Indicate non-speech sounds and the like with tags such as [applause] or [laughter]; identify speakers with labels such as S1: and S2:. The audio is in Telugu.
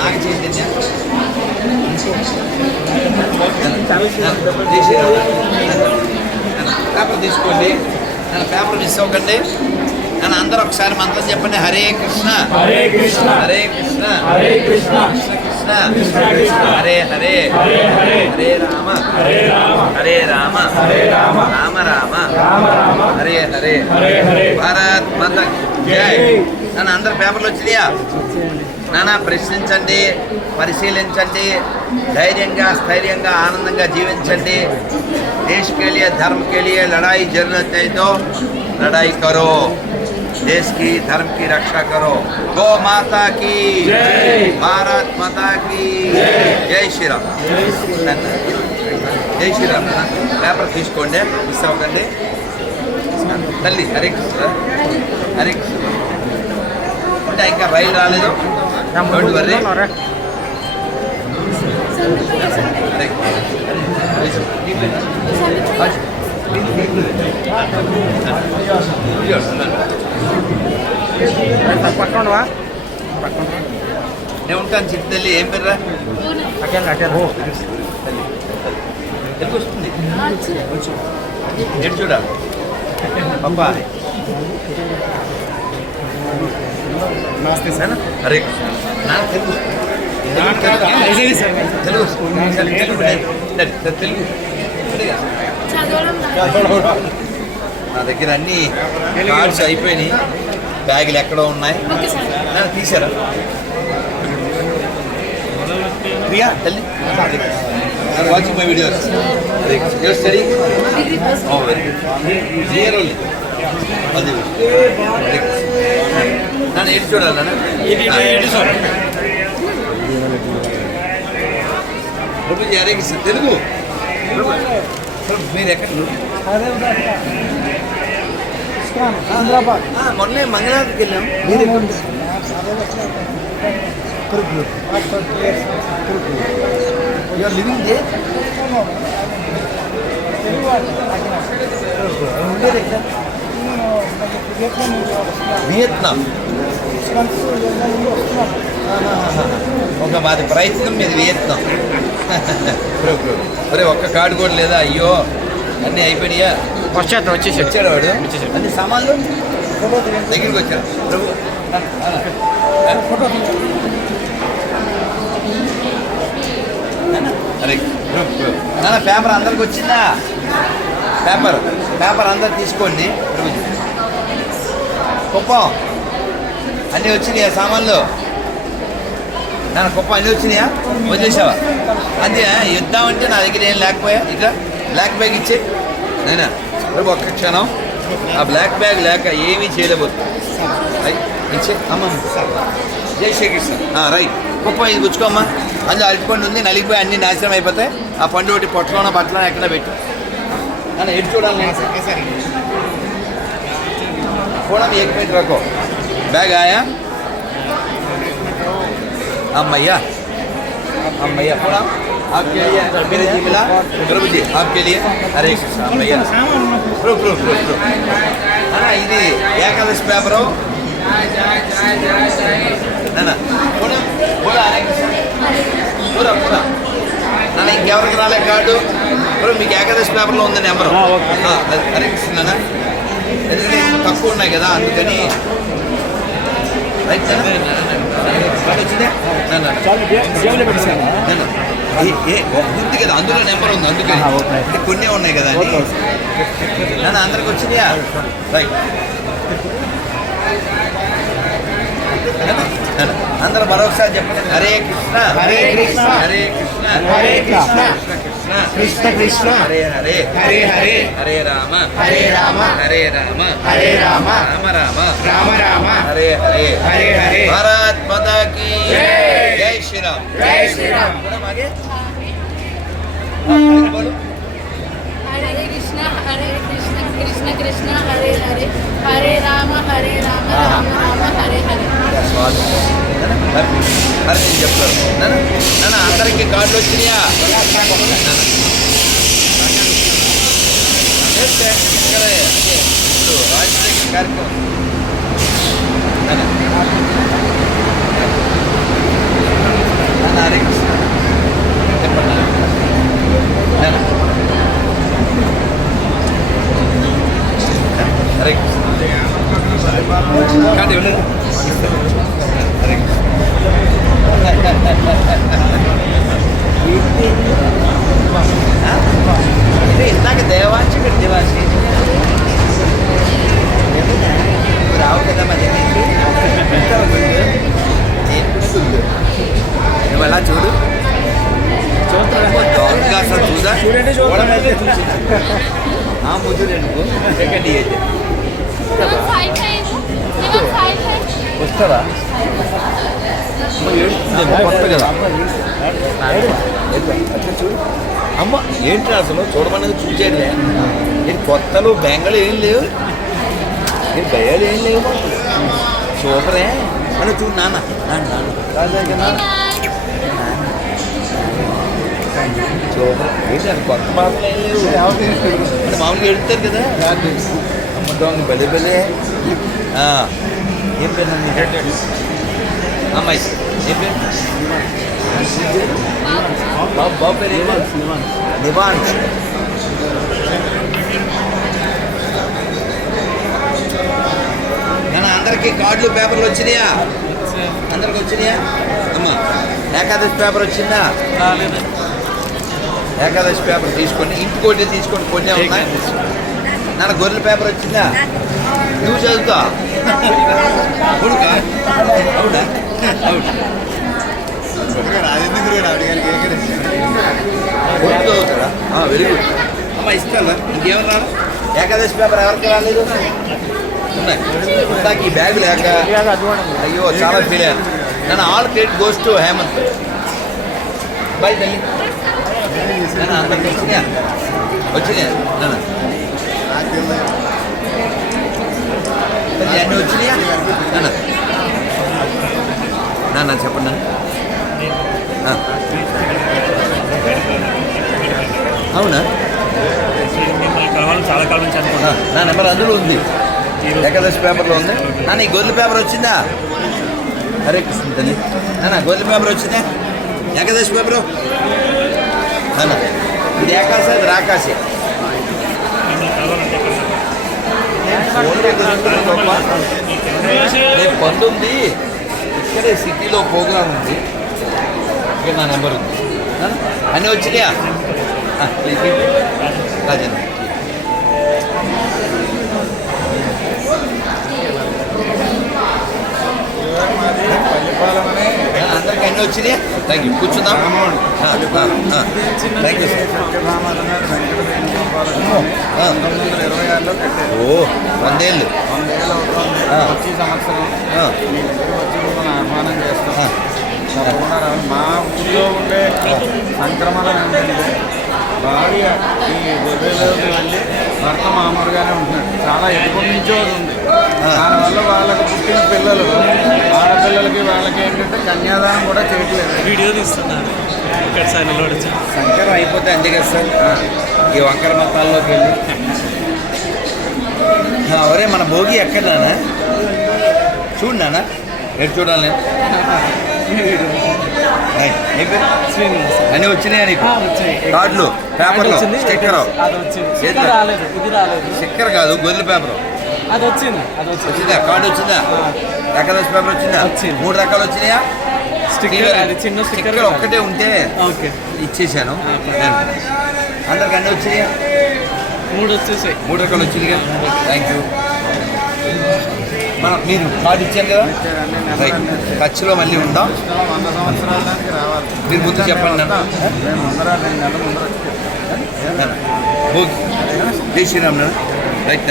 S1: నాకు ఏదో పేపర్ తీసుకోండి నన్ను పేపర్ మిస్ అవ్వకండి నన్ను అందరూ ఒకసారి మంత్రం చెప్పండి హరే కృష్ణ
S2: హరే కృష్ణ
S1: హరే కృష్ణ
S2: హరే కృష్ణ
S1: కృష్ణ
S2: కృష్ణ
S1: హరే హరే
S2: హరే
S1: రామ
S2: హరే రామ
S1: హరే రామ
S2: హరే రామ
S1: రామ రామ
S2: రామ రామ
S1: హరే హరే
S2: హరే
S1: భారత్ మాత జై. నన్ను అందరు పేపర్లు వచ్చినాయా నానా ప్రశ్నించండి పరిశీలించండి ధైర్యంగా స్థైర్యంగా ఆనందంగా జీవించండి देश के लिए धर्म के लिए लड़ाई जरूरत है तो लड़ाई करो देश की धर्म की रक्षा करो गो माता की
S2: जय।
S1: भारत माता की जय श्री राम జై శ్రీరామ్ పేపర్ తీసుకోండి మిస్ అవ్వకండి తల్లి హరే కృష్ణ హరే కృష్ణ అంటే ఇంకా రైలు రాలేదు. డోంట్ వర్రీ
S3: పట్టుకోండివా
S1: నేను ఉంటాను చిట్టి తల్లి. ఏం పేర్రా
S3: అటెండ్ అటెండ్
S1: తెలుగు వస్తుంది ఎటు చూడాలి. పప్పా
S3: నమస్తే సార్.
S1: హరే కృష్ణ నాకు తెలుగు తెలుగు. తెలుగు. నా దగ్గర అన్ని కార్డ్స్ అయిపోయినాయి. బ్యాగులు ఎక్కడో ఉన్నాయి. తీసారా ప్రియా తల్లి. Watching
S4: my videos.
S1: Your study very good only అది. నన్ను ఎటు చూడాలి నాన్న ప్రభుజీ హరే కృష్ణ తెలుగు మీరు ఎక్కడ
S3: హైదరాబాద్
S1: ఆ, మొన్నే మంగళవారికి వెళ్ళాం మీరు ఎక్కడ యూఆర్ లివింగ్ దే వియత్నాం. ఒక మాది ప్రయత్నం మీది వియత్నాం. ఒరే ఒక్క కార్డు కూడా లేదా? అయ్యో అన్నీ అయిపోయినాయా?
S3: వచ్చేద్దాం వచ్చేసి
S1: వచ్చాడు వాడు? అన్ని సామాన్లు? దగ్గరికి వచ్చాడు ప్రభు. అరే పేపర్ అందరికి వచ్చిందా? పేపర్ పేపర్ అందరు తీసుకోండి. ప్రభుజీ కుప్పం. అన్నీ వచ్చినాయా సామాన్లు? నాన్న కుప్పం అన్నీ వచ్చినాయా? వదిలేసావా? అంతే ఇద్దామంటే నా దగ్గర ఏం లేకపోయా? ఇట్లా బ్లాక్ బ్యాగ్ ఇచ్చే. నేనా రేపు ఒక్క క్షణం ఆ బ్లాక్ బ్యాగ్ లేక ఏమీ చేయలేకపోతుంది రైట్ ఇచ్చే అమ్మ. జై శ్రీకృష్ణ. ఆ, రైట్. కుప్పం ఇది పుచ్చుకోమ్మా అందులో అరటిపండు ఉంది నలిగిపోయి అన్ని నాశనం అయిపోతాయి. ఆ పండు ఒకటి పొట్టలోన బట్టలో ఎక్కడ పెట్టు. నాన్న ఎటు చూడాలి నేను थोड़ा भी एक मिनट रखो बैग आया अम्मैया अम्मैया थोड़ा आपके लिए मेरे जी मिला प्रभु जी आपके लिए हरे कृष्ण अम्मैया रुक रुक रुक रुक అన్నా ఇది ఏకాదశి పేపరు నాన్న కూడా కూడా హరే కృష్ణ కూడా కూడా నాన్న ఇంకెవరికి రాలే కార్డు బ్రో మీకు ఏకాదశి పేపర్లో ఉంది నెంబరు. అది ఎందుకంటే తక్కువ ఉన్నాయి కదా అందుకని రైట్ ఉంది కదా అందులో నెంబర్ ఉంది అందుకని అంటే కొన్నే ఉన్నాయి కదా అని. నాన్న అందరికి వచ్చిందా? రైట్. అందరూ మరొకసారి చెప్పండి. హరే కృష్ణ.
S3: హరే కృష్ణ.
S1: హరే కృష్ణ.
S3: హరే కృష్ణ.
S1: కృష్ణ.
S3: కృష్ణ కృష్ణ.
S1: హరే హరే.
S3: హరే హరే.
S1: హరే రామ.
S3: హరే రామ.
S1: హరే రామ.
S3: హరే రామ.
S1: రామ రామ.
S3: రామ రామ.
S1: హరే హరే.
S3: హరే హరే.
S1: భారత్ మాతా की జై. శ్రీరామ్.
S3: జై శ్రీరామ్.
S4: కృష్ణ కృష్ణ హరే హరే హరే రామ హరే రామ రామ రామ హరే హరే
S1: హరి చెప్తారు నాన్న అందరికి కార్డులు వచ్చినాయా రాజశేఖర్ కార్యక్రమం నాన్న. నాన్న, హరే కృష్ణ. చెప్పండి నాన్న. నాన్న. హరే కృష్ణ. కాదు, ఇవ్వలేదు. హరే కృష్ణ. ఆ? ఇది ఇందాక దేవాచి ఇక్కడ రావు కదా మరి నువ్వు ఎలా చూడు చూస్తా చూదా చూడండి చూడండి ఆ ముద్దు ఎందుకు సెకండ్ ఇయర్ వస్తావా? కొత్త కదా. అమ్మ ఏంటి అసలు? చూడమనేది చూసేయడమే నేను కొత్తలు బెంగళూరు ఏం లేవు. నేను భయాలు ఏం లేవు మాకు. సూపరే. అని చూడు నాన్న. నాన్న నాన్న. సూపర్. ఏంటి అది కొత్త పాటలు ఏం లేవు? అంటే మామూలుగా ఎడుతారు కదా. అమ్మ దొంగ బలే బలే. ఏం పేరు అమ్మాయి బాబు బాబు పేరు నేను అందరికీ కార్డులు పేపర్లు వచ్చినాయా? అందరికి వచ్చినాయా? అమ్మా ఏకాదశి పేపర్ వచ్చిందా? ఏకాదశి పేపర్ తీసుకోండి ఇంటికి ఒకటి తీసుకోండి కొన్ని ఉన్నాయి నాన్న గొర్రెల పేపర్ వచ్చిందా? నువ్వు చదువుతా [laughs] అవును? వెరీ గుడ్ అమ్మ ఇస్తాను ఇంకేమన్నా ఏకాదశి పేపర్ ఎవరికి రాలేదు? ఉన్నాయి. ఈ బ్యాగ్ లేక. అయ్యో చాలా ఫీల్ అయ్యాను. నన్ను all credit goes to Hemant. Bye తల్లి. నన్ను అందరికి వచ్చినాయా? వచ్చినాయా? అన్నీ వచ్చినాయా? నాన్న. చెప్పండి నాన్న. అవునా?
S2: చాలా కాలం నుంచి
S1: నా నెంబర్ అందులో ఉంది. ఏకాదశి పేపర్లో ఉంది. నాన్న ఈ గొర్రెల పేపర్ వచ్చిందా? హరే కృష్ణ తల్లి. నాన్న గొర్రెల పేపర్ వచ్చిందా? ఏకాదశి పేపరు? నాన్న ఇది ఏకాశ ఇది రాకాశి. రేపు పంతొమ్మిది ఇక్కడే సిటీలో ప్రోగ్రామ్ ఉంది. ఇక్కడ నా నెంబర్ ఉంది. అన్నీ వచ్చినాయా? ఆ, అందరికి అన్నీ వచ్చినాయా థ్యాంక్ యూ కూర్చుందాం థ్యాంక్ యూ సార్. ఓ వందేళ్ళు.
S3: వచ్చే సంవత్సరం ఆహ్వానం చేస్తాం. మా ఊళ్ళో ఉండే సంక్రమణ భార్య ఈ దుర్గలోకి వెళ్ళి భర్త మామూలుగానే ఉంటున్నాడు. చాలా ఎదుగు నుంచో అది ఉంది.
S1: ఆ.
S3: దానివల్ల వాళ్ళకి పుట్టిన పిల్లలు ఆడపిల్లలకి వాళ్ళకి ఏంటంటే కన్యాదానం కూడా చేయట్లేదు.
S2: వీడియో నిలబడి
S1: సంకరం అయిపోతే అంతే కదా సార్? ఈ వంకర మతాల్లోకి వెళ్ళి. ఆ, ఒరే మన భోగి ఎక్కడ నాన్న చూడు నాన్న ఎటు చూడాలి నేను? [laughs] అన్నీ వచ్చినాయా కార్డులు పేపర్లు స్టిక్కర్.
S5: అది వచ్చింది
S1: ఏంటి?
S5: స్టిక్కర్
S1: కాదు గొర్రెల పేపర్.
S5: అది వచ్చింది అది వచ్చింది?
S1: కార్డు వచ్చిందా? ఏకాదశి పేపర్ వచ్చిందా. మూడు రకాలు వచ్చినాయా?
S5: స్టిక్కర్ చిన్న స్టిక్కర్
S1: ఒక్కటే ఉంటే
S5: ఓకే.
S1: ఇచ్చేసాను అందరికి అన్నీ వచ్చినాయా?
S5: మూడు వచ్చేసాయి.
S1: మూడు రకాలు వచ్చిందిగా థ్యాంక్ యూ మనం మీరు కార్డు ఇచ్చారు కదా? రైట్ ఖర్చులో మళ్ళీ ఉందాం? మీరు ముందు చెప్పండి భోగి జై శ్రీరామ్ రైట్